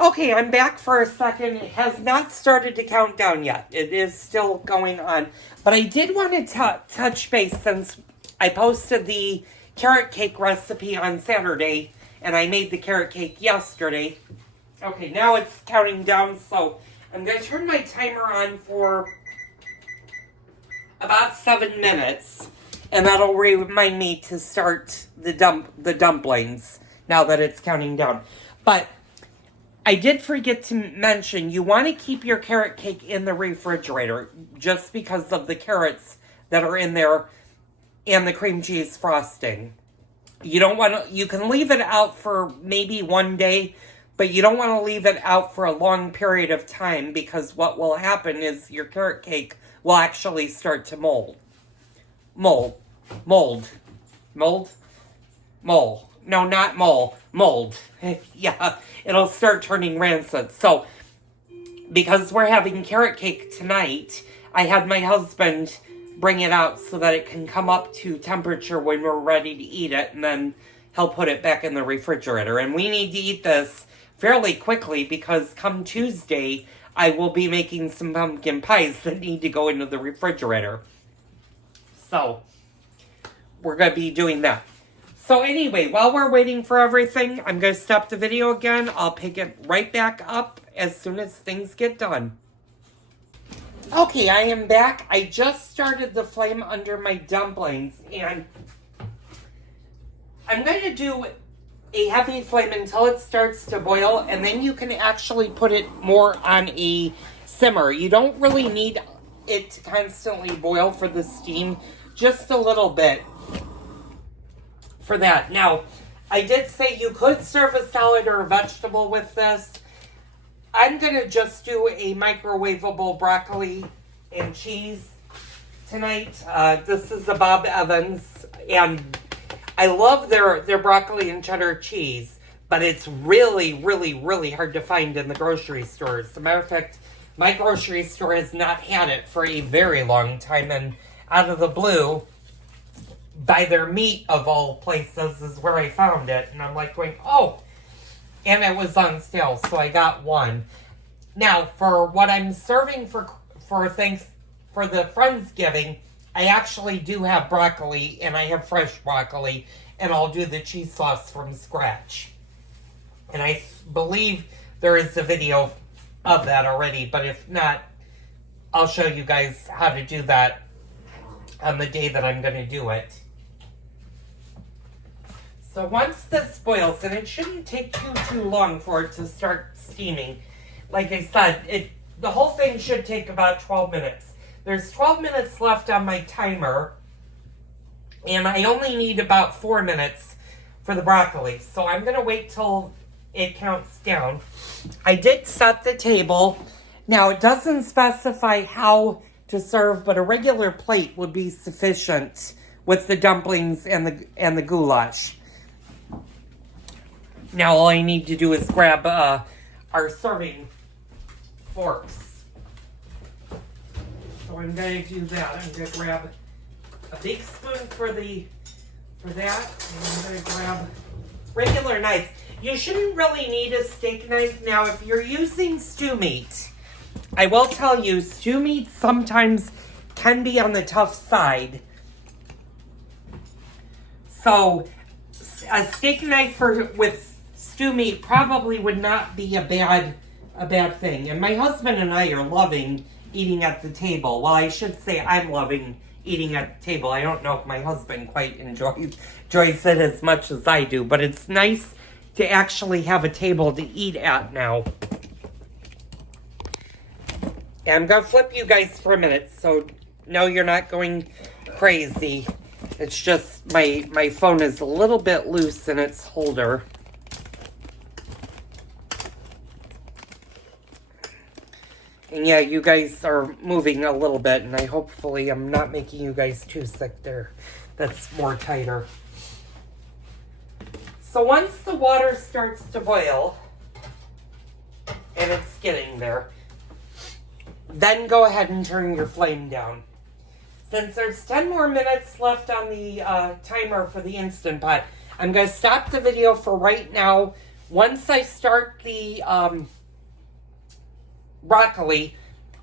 Okay, I'm back for a second. It has not started to count down yet. It is still going on. But I did want to touch base since I posted the carrot cake recipe on Saturday, and I made the carrot cake yesterday. Okay, now it's counting down, so I'm going to turn my timer on for about 7 minutes, and that'll remind me to start the dumplings now that it's counting down. But I did forget to mention, you want to keep your carrot cake in the refrigerator just because of the carrots that are in there and the cream cheese frosting. You don't want to, you can leave it out for maybe 1 day, but you don't want to leave it out for a long period of time because what will happen is your carrot cake will actually start to mold. No, not mold. Yeah, it'll start turning rancid. So, because we're having carrot cake tonight, I had my husband bring it out so that it can come up to temperature when we're ready to eat it, and then he'll put it back in the refrigerator. And we need to eat this fairly quickly because come Tuesday, I will be making some pumpkin pies that need to go into the refrigerator. So, we're going to be doing that. So anyway, while we're waiting for everything, I'm going to stop the video again. I'll pick it right back up as soon as things get done. Okay, I am back. I just started the flame under my dumplings, and I'm going to do a heavy flame until it starts to boil, and then you can actually put it more on a simmer. You don't really need it to constantly boil for the steam, just a little bit. For that. Now, I did say you could serve a salad or a vegetable with this. I'm going to just do a microwavable broccoli and cheese tonight. This is a Bob Evans, and I love their broccoli and cheddar cheese, but it's really, really, really hard to find in the grocery stores. As a matter of fact, my grocery store has not had it for a very long time, and out of the blue, by their meat of all places is where I found it. And I'm like going, oh, and it was on sale, so I got one. Now, for what I'm serving for the Friendsgiving, I actually do have broccoli, and I have fresh broccoli, and I'll do the cheese sauce from scratch. And I believe there is a video of that already, but if not, I'll show you guys how to do that on the day that I'm going to do it. So once this boils, and it shouldn't take too long for it to start steaming. Like I said, the whole thing should take about 12 minutes. There's 12 minutes left on my timer, and I only need about 4 minutes for the broccoli. So I'm going to wait till it counts down. I did set the table. Now, it doesn't specify how to serve, but a regular plate would be sufficient with the dumplings and the goulash. Now all I need to do is grab our serving forks. So I'm going to do that. I'm going to grab a big spoon for that, and I'm going to grab regular knives. You shouldn't really need a steak knife. Now, if you're using stew meat, I will tell you, stew meat sometimes can be on the tough side. So, a steak knife with stew meat probably would not be a bad thing. And my husband and I are loving eating at the table. Well, I should say I'm loving eating at the table. I don't know if my husband quite enjoys it as much as I do, but it's nice to actually have a table to eat at now. And I'm going to flip you guys for a minute, so no, you're not going crazy. It's just my phone is a little bit loose in its holder. And yeah, you guys are moving a little bit, and hopefully I'm not making you guys too sick there. That's more tighter. So once the water starts to boil, and it's getting there, then go ahead and turn your flame down. Since there's 10 more minutes left on the timer for the Instant Pot, I'm going to stop the video for right now Once I start the broccoli,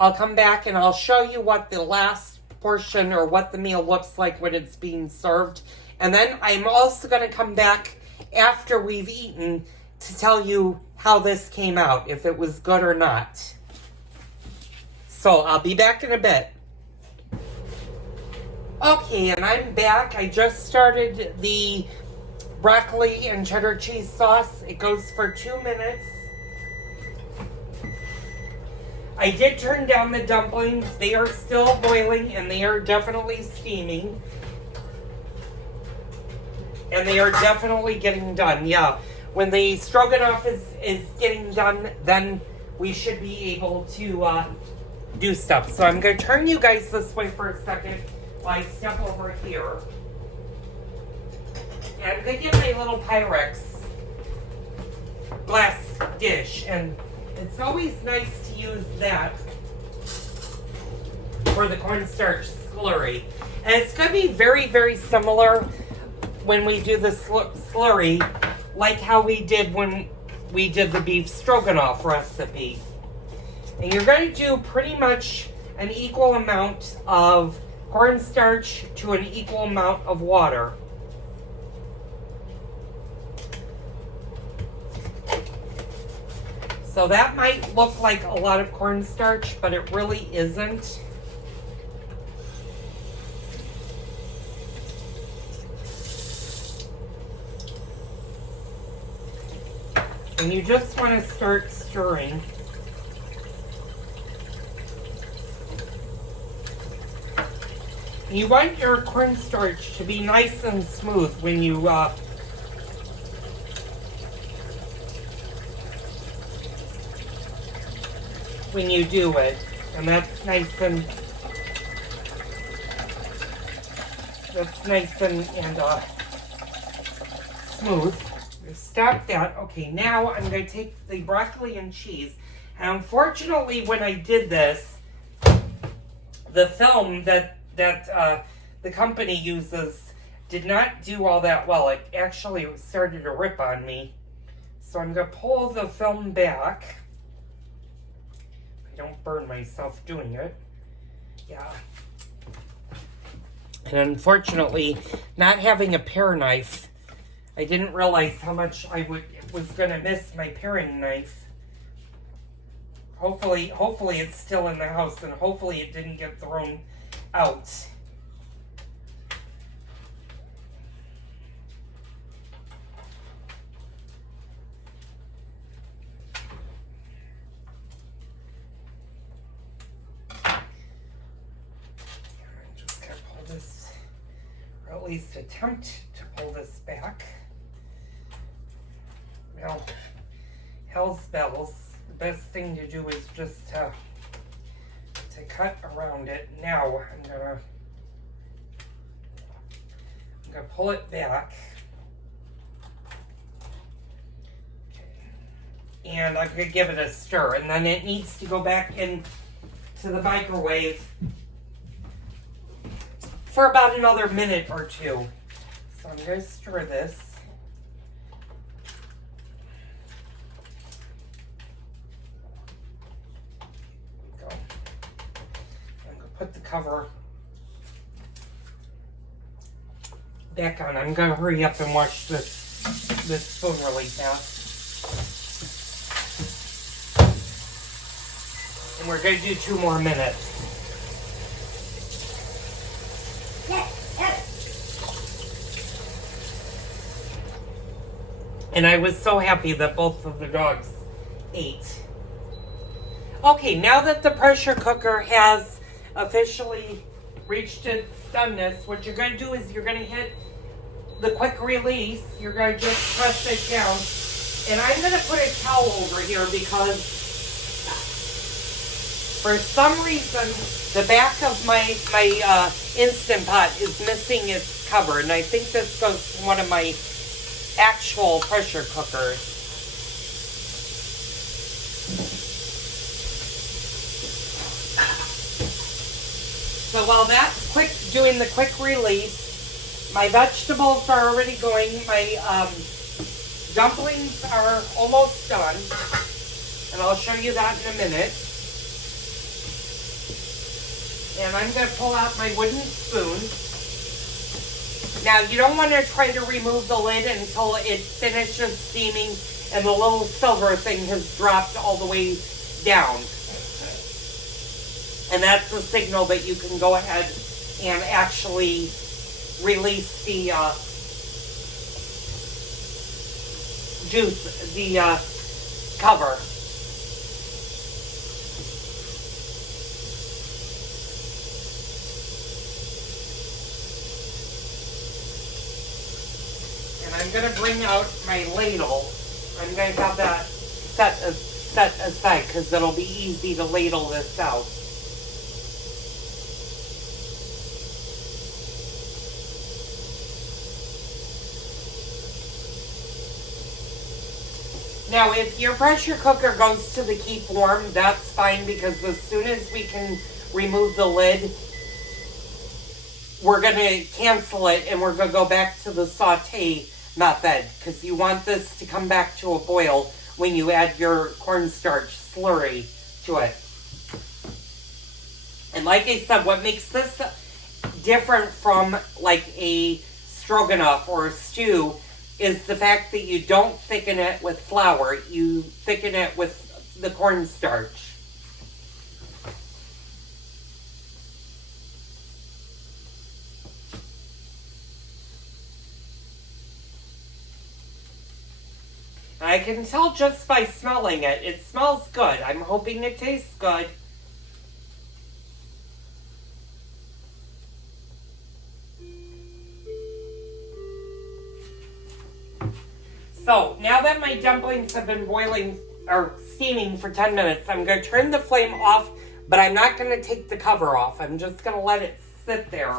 I'll come back and I'll show you what the last portion or what the meal looks like when it's being served. And then I'm also going to come back after we've eaten to tell you how this came out, if it was good or not. So I'll be back in a bit. Okay, and I'm back. I just started the broccoli and cheddar cheese sauce. It goes for 2 minutes. I did turn down the dumplings. They are still boiling and they are definitely steaming. And they are definitely getting done. Yeah, when the stroganoff is getting done, then we should be able to do stuff. So I'm going to turn you guys this way for a second while I step over here. And I'm going to get my little Pyrex glass dish. And it's always nice to use that for the cornstarch slurry. And it's going to be very, very similar when we do the slurry, like how we did when we did the beef stroganoff recipe. And you're going to do pretty much an equal amount of cornstarch to an equal amount of water. So that might look like a lot of cornstarch, but it really isn't. And you just want to start stirring. You want your cornstarch to be nice and smooth when you do it. And that's nice and smooth. Stop that. Okay, now I'm going to take the broccoli and cheese. And unfortunately, when I did this, the film that the company uses did not do all that well. It actually started to rip on me. So I'm going to pull the film back. I don't burn myself doing it. Yeah. And unfortunately, not having a pear knife, I didn't realize how much I was going to miss my paring knife. Hopefully it's still in the house, and hopefully it didn't get thrown out. I'm just going to pull this, or at least attempt to pull this back. Well, hell's bells. The best thing to do is just to cut around it. Now I'm gonna pull it back. Okay. And I'm gonna give it a stir, and then it needs to go back into the microwave for about another minute or two. So I'm gonna stir this. Put the cover back on. I'm going to hurry up and wash this spoon really fast. And we're going to do 2 more minutes. And I was so happy that both of the dogs ate. Okay, now that the pressure cooker has officially reached its doneness, what you're going to do is you're going to hit the quick release. You're going to just press it down. And I'm going to put a towel over here because for some reason the back of my Instant Pot is missing its cover. And I think this goes to one of my actual pressure cookers. So while that's doing the quick release, my vegetables are already going. My dumplings are almost done, and I'll show you that in a minute. And I'm going to pull out my wooden spoon. Now, you don't want to try to remove the lid until it finishes steaming and the little silver thing has dropped all the way down. And that's the signal that you can go ahead and actually release the juice, the cover. And I'm going to bring out my ladle. I'm going to have that set aside because it'll be easy to ladle this out. Now, if your pressure cooker goes to the keep warm, that's fine, because as soon as we can remove the lid, we're going to cancel it and we're going to go back to the saute method, because you want this to come back to a boil when you add your cornstarch slurry to it. And like I said, what makes this different from like a stroganoff or a stew is the fact that you don't thicken it with flour, you thicken it with the cornstarch. I can tell just by smelling it. It smells good. I'm hoping it tastes good. So, now that my dumplings have been boiling or steaming for 10 minutes, I'm going to turn the flame off, but I'm not going to take the cover off. I'm just going to let it sit there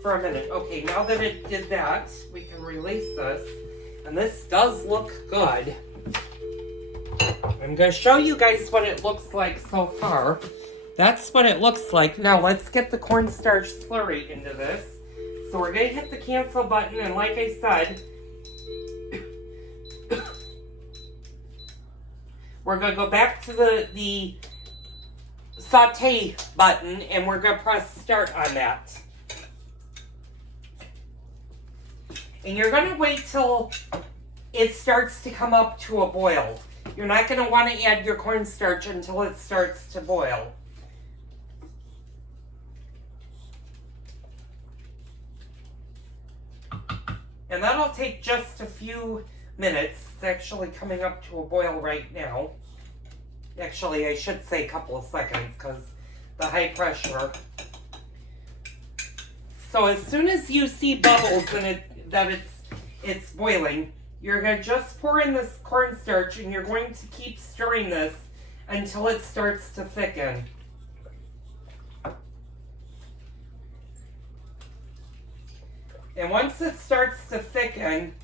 for a minute. Okay, now that it did that, we can release this. And this does look good. I'm going to show you guys what it looks like so far. That's what it looks like. Now let's get the cornstarch slurry into this. So we're going to hit the cancel button, and like I said, we're going to go back to the saute button, and we're going to press start on that. And you're going to wait till it starts to come up to a boil. You're not going to want to add your cornstarch until it starts to boil. And that'll take just a few minutes. It's actually coming up to a boil right now. Actually, I should say a couple of seconds because the high pressure. So as soon as you see bubbles and it's boiling, you're going to just pour in this cornstarch, and you're going to keep stirring this until it starts to thicken. And once it starts to thicken,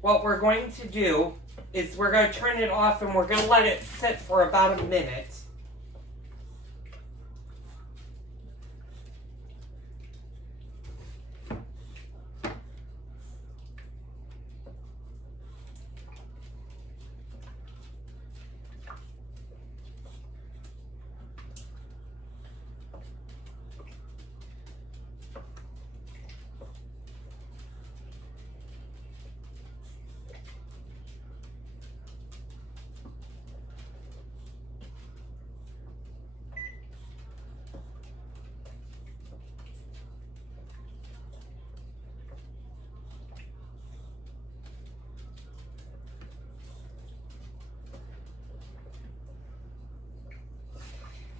what we're going to do is we're going to turn it off, and we're going to let it sit for about a minute.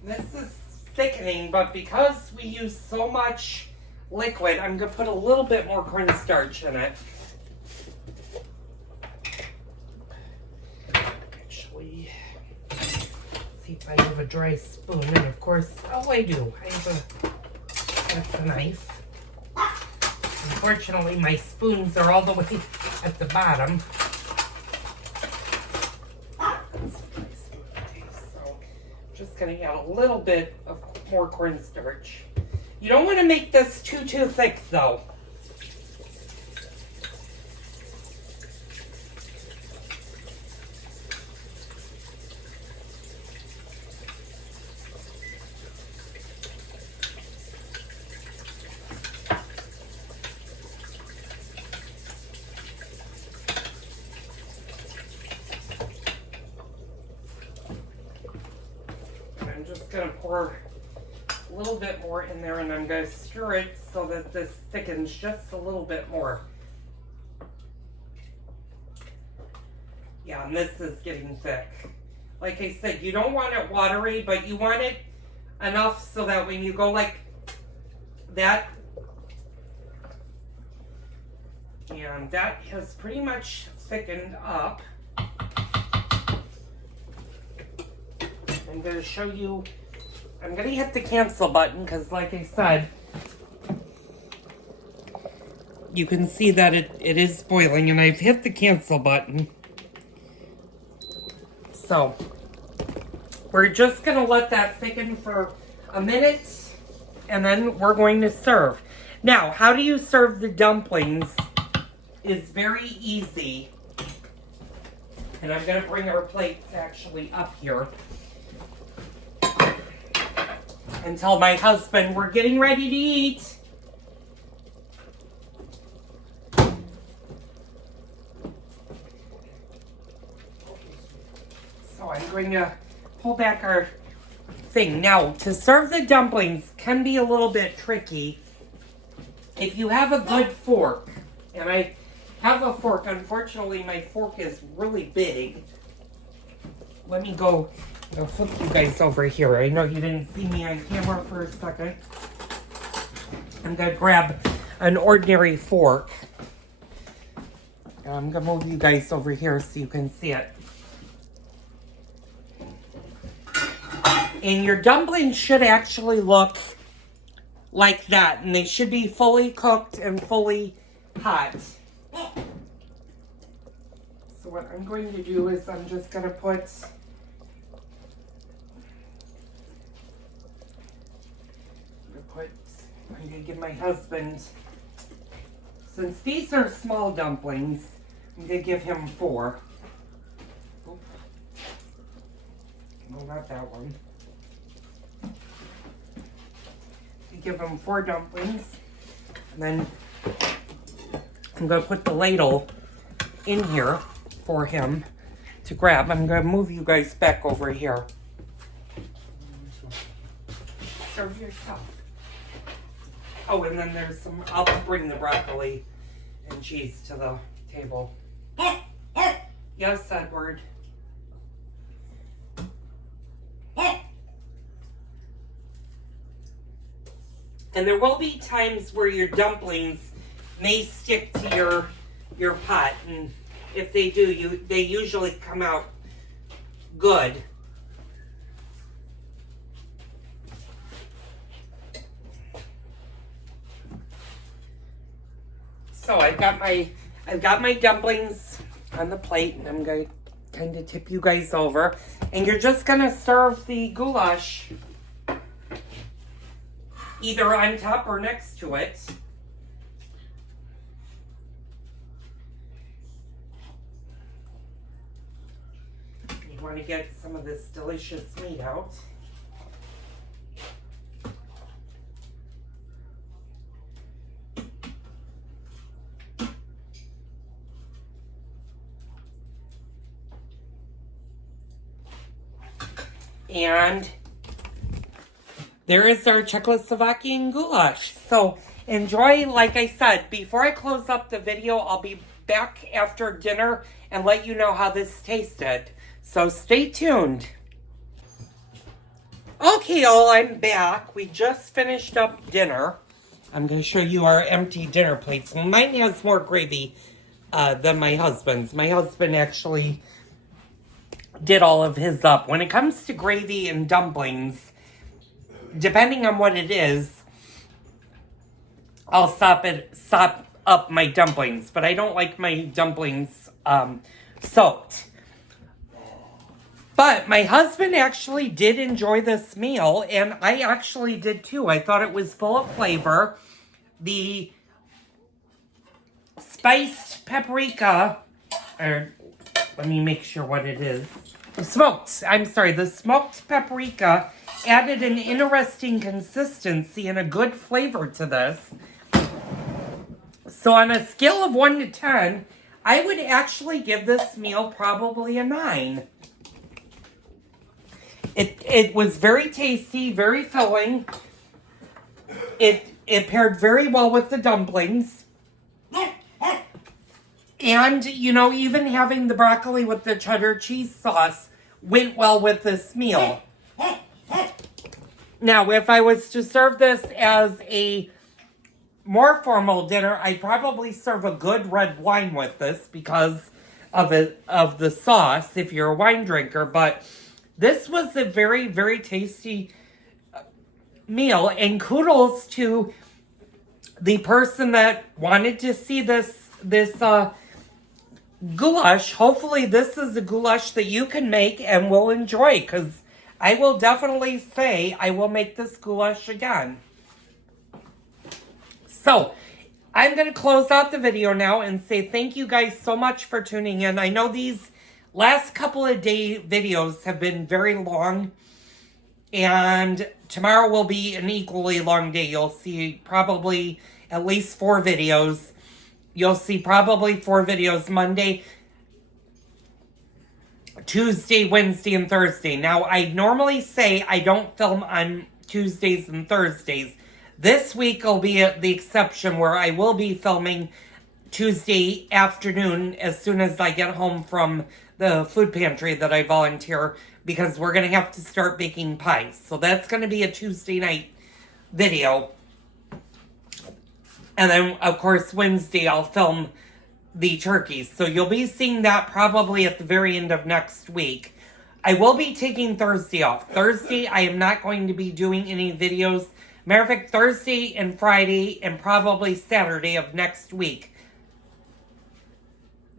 This is thickening, but because we use so much liquid, I'm going to put a little bit more cornstarch in it. Actually, see if I have a dry spoon, and of course, oh, I do. That's a knife. Unfortunately, my spoons are all the way at the bottom. Just going to add a little bit of more cornstarch. You don't want to make this too thick, though. going to pour a little bit more in there, and I'm going to stir it so that this thickens just a little bit more. Yeah, and this is getting thick. Like I said, you don't want it watery, but you want it enough so that when you go like that, and that has pretty much thickened up. I'm going to show you, I'm going to hit the cancel button because like I said, you can see that it is boiling, and I've hit the cancel button. So, we're just going to let that thicken for a minute, and then we're going to serve. Now, how do you serve the dumplings is very easy. And I'm going to bring our plates actually up here and tell my husband we're getting ready to eat. So I'm going to pull back our thing. Now, to serve the dumplings can be a little bit tricky. If you have a good fork, and I have a fork, unfortunately my fork is really big. Let me go, I'll flip you guys over here. I know you didn't see me on camera for a second. I'm going to grab an ordinary fork. And I'm going to move you guys over here so you can see it. And your dumplings should actually look like that. And they should be fully cooked and fully hot. So what I'm going to do is I'm just going to I'm going to give my husband, since these are small dumplings, I'm going to give him 4. Oop. No, not that one. Give him 4 dumplings, and then I'm going to put the ladle in here for him to grab. I'm going to move you guys back over here. Serve yourself. Oh, and then there's some, I'll bring the broccoli and cheese to the table. Yes, Edward. And there will be times where your dumplings may stick to your pot, and if they do, they usually come out good. So I've got my dumplings on the plate, and I'm going to kind of tip you guys over, and you're just going to serve the goulash either on top or next to it. You want to get some of this delicious meat out. And there is our Czechoslovakian goulash. So enjoy. Like I said, before I close up the video, I'll be back after dinner and let you know how this tasted. So stay tuned. Okay, y'all, I'm back. We just finished up dinner. I'm going to show you our empty dinner plates. Mine has more gravy than my husband's. My husband actually did all of his up. When it comes to gravy and dumplings, depending on what it is, I'll sop up my dumplings. But I don't like my dumplings soaked. But my husband actually did enjoy this meal, and I actually did too. I thought it was full of flavor. The spiced paprika, or let me make sure what it is. The smoked paprika added an interesting consistency and a good flavor to this. So on a scale of 1 to 10, I would actually give this meal probably a 9. It was very tasty, very filling. It paired very well with the dumplings. And, you know, even having the broccoli with the cheddar cheese sauce went well with this meal. Now, if I was to serve this as a more formal dinner, I'd probably serve a good red wine with this because of the sauce, if you're a wine drinker. But this was a very, very tasty meal, and kudos to the person that wanted to see this goulash. Hopefully this is a goulash that you can make and will enjoy, because I will definitely say I will make this goulash again. So I'm going to close out the video now and say thank you guys so much for tuning in. I know these last couple of day videos have been very long, and tomorrow will be an equally long day. You'll see probably at least 4 videos. You'll see probably 4 videos Monday, Tuesday, Wednesday, and Thursday. Now, I normally say I don't film on Tuesdays and Thursdays. This week will be the exception, where I will be filming Tuesday afternoon as soon as I get home from the food pantry that I volunteer, because we're going to have to start baking pies. So that's going to be a Tuesday night video. And then, of course, Wednesday I'll film the turkeys. So you'll be seeing that probably at the very end of next week. I will be taking Thursday off. Thursday, I am not going to be doing any videos. Matter of fact, Thursday and Friday and probably Saturday of next week,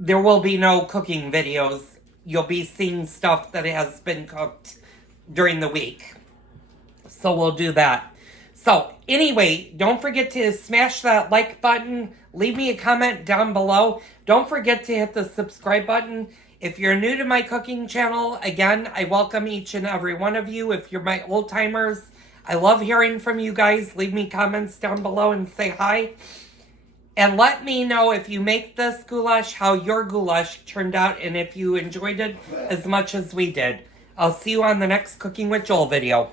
there will be no cooking videos. You'll be seeing stuff that has been cooked during the week. So we'll do that. So anyway, don't forget to smash that like button. Leave me a comment down below. Don't forget to hit the subscribe button. If you're new to my cooking channel, again, I welcome each and every one of you. If you're my old timers, I love hearing from you guys. Leave me comments down below and say hi. And let me know if you make this goulash, how your goulash turned out, and if you enjoyed it as much as we did. I'll see you on the next Cooking with Joel video.